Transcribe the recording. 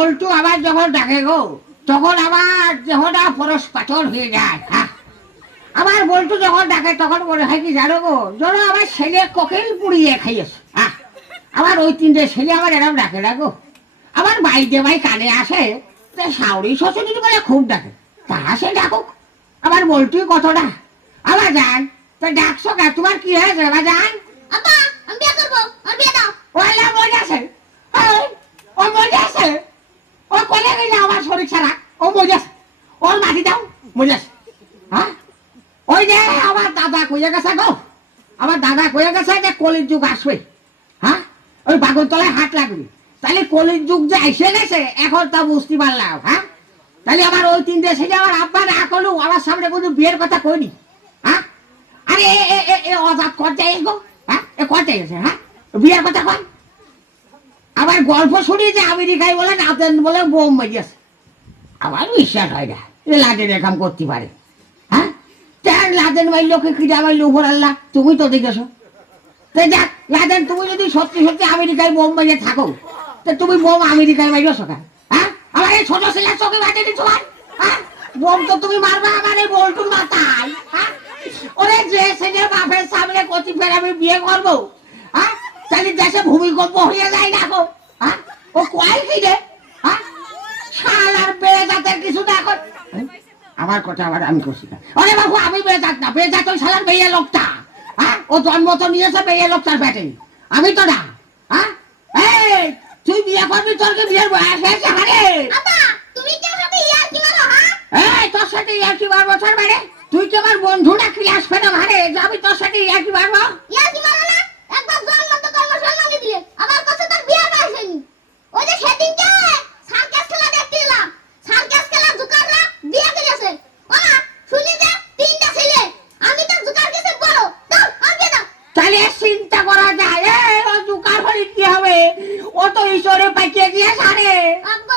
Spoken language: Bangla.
বল্টু আবার যখন ডাকে গো তখন আমার দেহটা পরশ পাথর হয়ে যায়। আমার বল্টু যখন ডাকে তখন মনে হয় কি জানো গো, যেন আমার ছেলে কোকিল পুড়িয়ে খাইয়েছে। আমার ওই তিনটে ছেলে আমার এরকম ডাকে না গো। আমার বাড়িতে ভাই কানে আসে, শাউরি শ্বশুরি বলে খুব ডাকে, তা সে ডাকুক, আমার বল্টুই কতটা। আবার যান তা ডাকছো কা, তোমার কি হয়েছে আবার যান? আব্বা আমি বিয়ে করবো, আমার বিয়ে দাও। ওলা মজা আছে, ও মজা আছে, ও কোলে গেলে আমার শরীর ছাড়া, ও মজা আছে, ওর মাটি দাও মজা আছে। ওই যে আমার দাদা কইয়া গেছে গো, আমার দাদা কইয়া গেছে যে কলির যুগ আসবে। ওই বাগন তলায় হাত লাগবে, তাহলে কলির যুগ যে এসে গেছে এখন তা বুঝতে পারলাম। তাহলে আমার ওই তিনটে ছেলে আমার আব্বা না করলু, আমার সামনে কোনো বিয়ের কথা কইনি। আরে এ অজাত করতে গো, এ করতে গেছে বিয়ের কথা কয়। আবার গল্প শুনি যে আমেরিকায় বলে নাতেন বলে বোম মারিয়েছে, আমার বিশ্বাস হয় না এ লাদেন একাম করতে পারে। লাদেন মাইল কে কিনা মাইল উপর আল্লাহ, তুমি তো দেখেছো। তো যাক লাদেন, তুমি যদি সত্যি সত্যি আমেরিকায় বোম মারিয়ে থাকো, তো তুমি বোম আমেরিকায় মারিয়েছো কেন? আমার এই ছোট ছেলের চোখে বাঁচে দিচ্ছ, বোম তো তুমি মারবা আমার এই বল্টুর মাথায়। ওরে যে ছেলে বাপের সামনে কচি ফের আমি বিয়ে করবো, তাহলে দেশে ভূমিকম্প হয়ে যায় না গো। ও কয় কি রে, শালার বেজাতের কিছু না কর। আমার কথা আবার আমি করছি না, আরে বাবু আমি বেজাত না, বেজাত ওই শালার মেয়ে লোকটা। ও জন্ম তো নিয়েছে মেয়ে লোকটার পেটে, আমি তো না। এই তুই বিয়ে করবি, তোর কি বিয়ের বয়স হয়েছে? আব্বা তুমি কি আমাকে ইয়ার কি মারো? এই তোর সাথে ইয়ার কি মারবো? তোর মানে তুই কি আমার বন্ধু না ক্লাস ফেলে মারে যে আমি তোর সাথে ইয়ার কি মারবো? ইয়ার কি মারো না, একবার জন্ম তো কর্ম সম্মানি দিলে, আমার কাছে তার বিয়ে পাইছেনি। ওই যে সেদিনকে সার্কাস খেলা দেখতে এলাম, সার্কাস খেলা জুকাররা বিয়ে করেছে। ওরা শুনি যে তিনটা ছেলে, আমি তো জুকার কাছে বড়, দাও আমাকে দাও। তাহলে চিন্তা করা যায়, ও জুকার হলে কি হবে? ও তো ঈশ্বরে পাইকে গিয়ে সারে। আব্বা